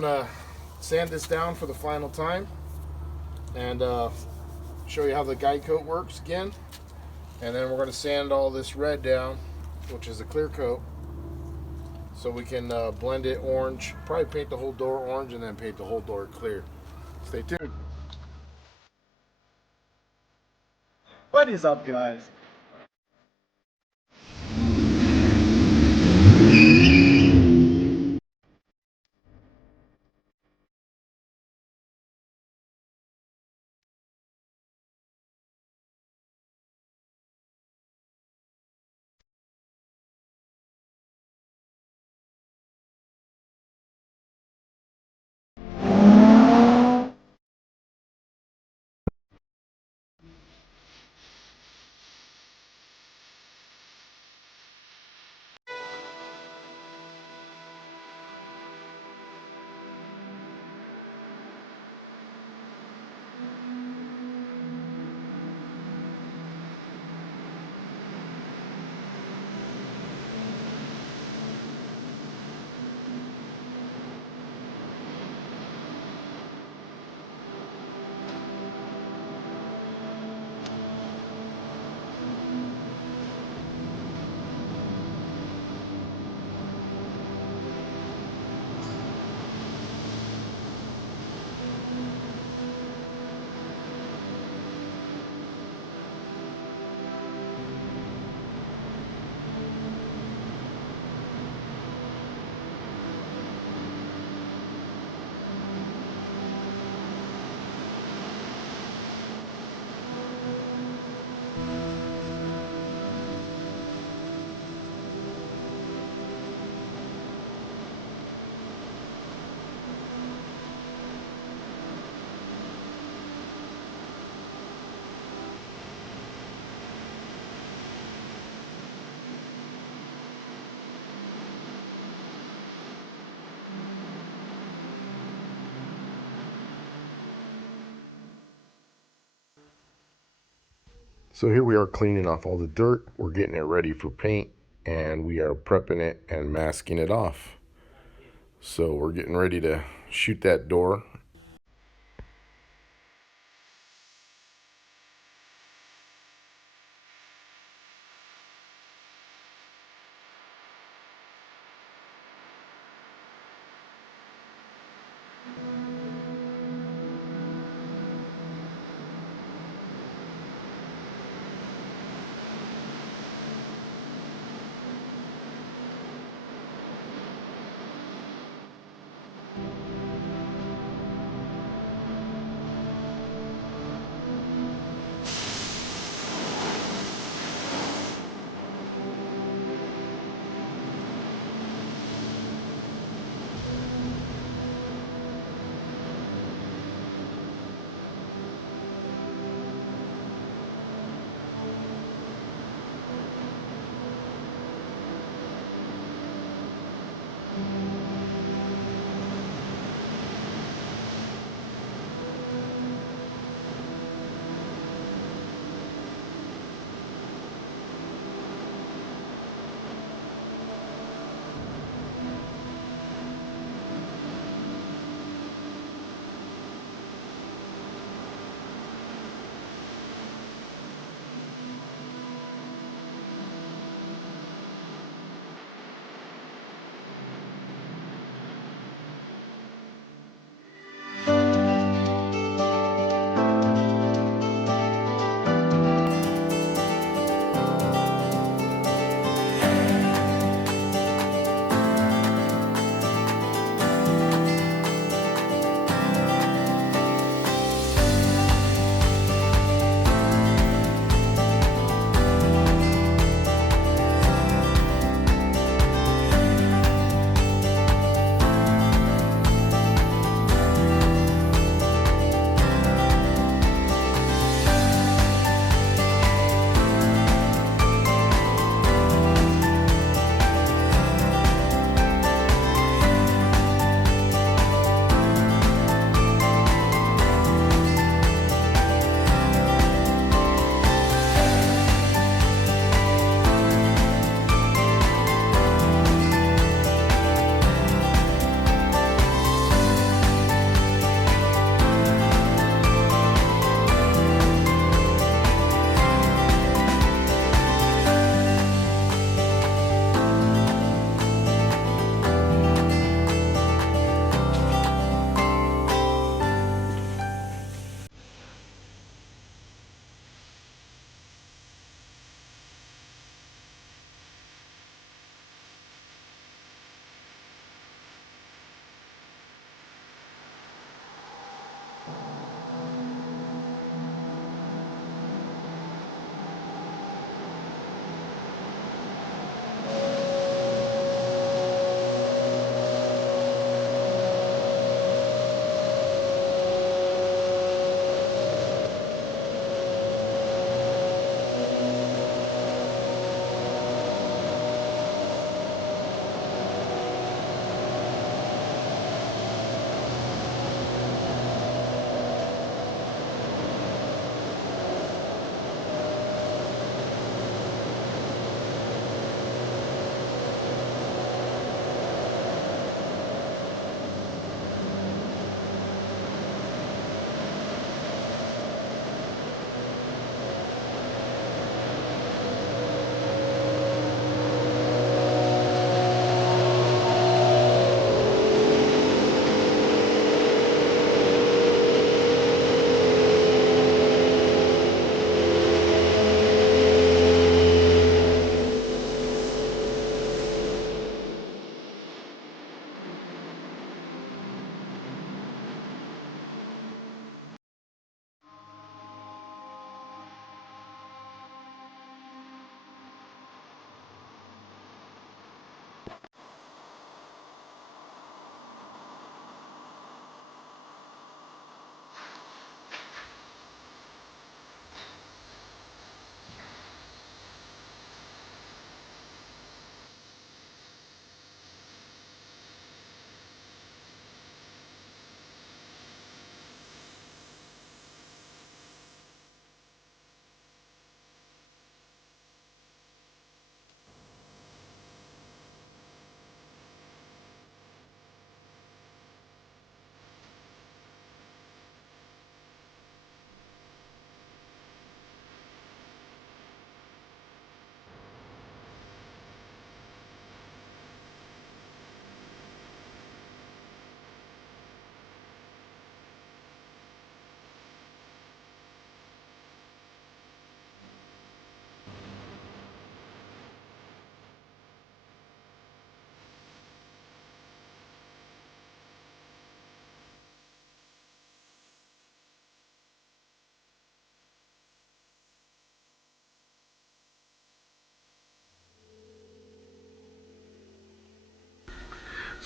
gonna sand this down for the final time and show you how the guide coat works again. And then we're gonna sand all this red down, which is a clear coat, so we can blend it orange. Probably paint the whole door orange and then paint the whole door clear. Stay tuned. What is up, guys? So here we are cleaning off all the dirt. We're getting it ready for paint, and we are prepping it and masking it off. So we're getting ready to shoot that door.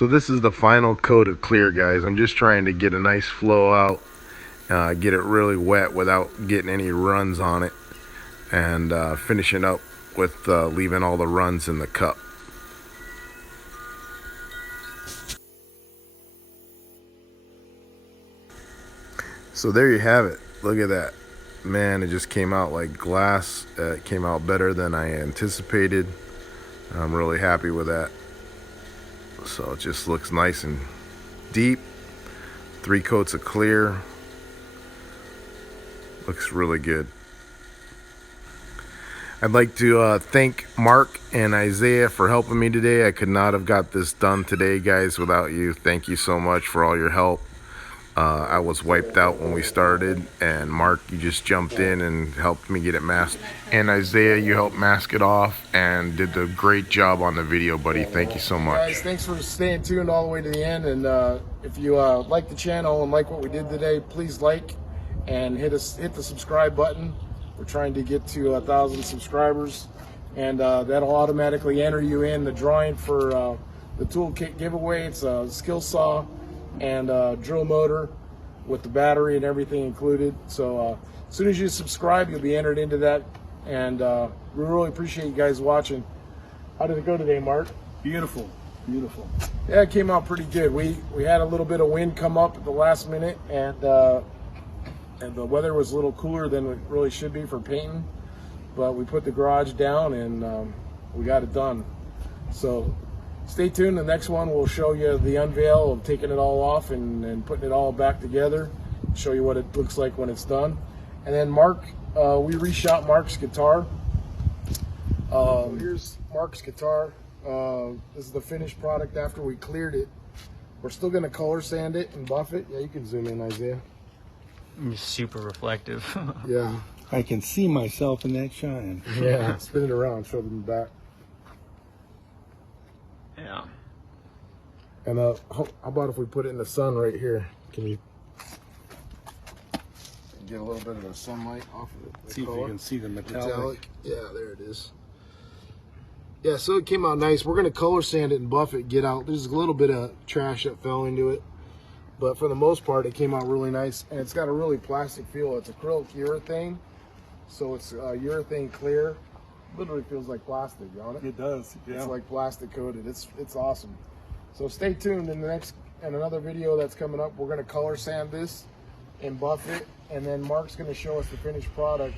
So this is the final coat of clear, guys. I'm just trying to get a nice flow out, get it really wet without getting any runs on it, and finishing up with leaving all the runs in the cup. So there you have it. Look at that. Man, it just came out like glass. It came out better than I anticipated. I'm really happy with that. So it just looks nice and deep. 3 coats of clear. Looks really good. I'd like to thank Mark and Isaiah for helping me today. I could not have got this done today, guys, without you. Thank you so much for all your help. I was wiped out when we started, and Mark, you just jumped in and helped me get it masked. And Isaiah, you helped mask it off and did a great job on the video, buddy. Thank you so much. Guys, thanks for staying tuned all the way to the end. And if you like the channel and like what we did today, please like and hit the subscribe button. We're trying to get to 1,000 subscribers, and that'll automatically enter you in the drawing for the toolkit giveaway. It's a skill saw and drill motor with the battery and everything included. So as soon as you subscribe, you'll be entered into that, and we really appreciate you guys watching. How did it go today, Mark? Beautiful, beautiful. Yeah, it came out pretty good. We had a little bit of wind come up at the last minute, and the weather was a little cooler than it really should be for painting, but we put the garage down and we got it done. So stay tuned. The next one will show you the unveil of taking it all off and putting it all back together, show you what it looks like when it's done. And then Mark, we reshot Mark's guitar. Here's Mark's guitar. This is the finished product after we cleared it. We're still going to color sand it and buff it. Yeah, you can zoom in, Isaiah. It's super reflective. Yeah. I can see myself in that shine. Yeah. Spin it around, show them back. Yeah. And how about if we put it in the sun right here? Can you get a little bit of the sunlight off of it? See if you can see the metallic. Yeah, there it is. Yeah, so it came out nice. We're gonna color sand it and buff it, get out. There's a little bit of trash that fell into it, but for the most part, it came out really nice. And it's got a really plastic feel. It's acrylic urethane, so it's urethane clear. Literally feels like plastic on it. It does, yeah. It's like plastic coated. It's awesome. So stay tuned in another video that's coming up. We're gonna color sand this and buff it, and then Mark's gonna show us the finished product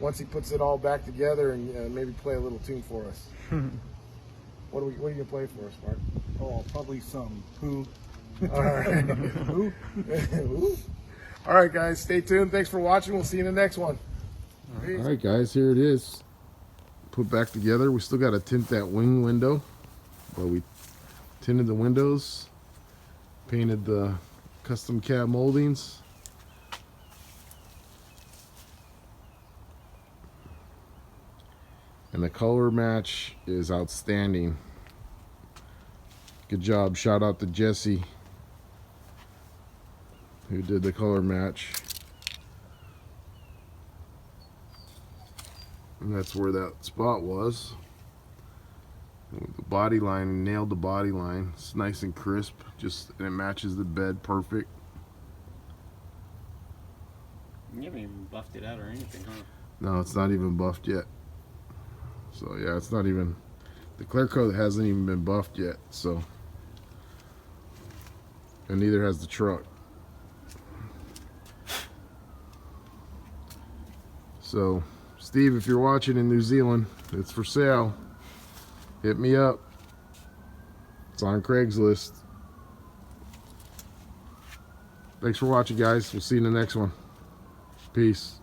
once he puts it all back together and maybe play a little tune for us. What are you gonna play for us, Mark? Oh, probably some Who. All right. Who? Who? All right, guys, stay tuned. Thanks for watching. We'll see you in the next one. All right, guys, here it is. Put back together. We still got to tint that wing window, but we tinted the windows, painted the custom cab moldings. And the color match is outstanding. Good job. Shout out to Jesse, who did the color match. And that's where that spot was. The body line, nailed the body line. It's nice and crisp, and it matches the bed perfect. You haven't even buffed it out or anything, huh? No, it's not even buffed yet. So yeah, it's not even, the clear coat hasn't even been buffed yet, so. And neither has the truck. So, Steve, if you're watching in New Zealand, it's for sale. Hit me up. It's on Craigslist. Thanks for watching, guys. We'll see you in the next one. Peace.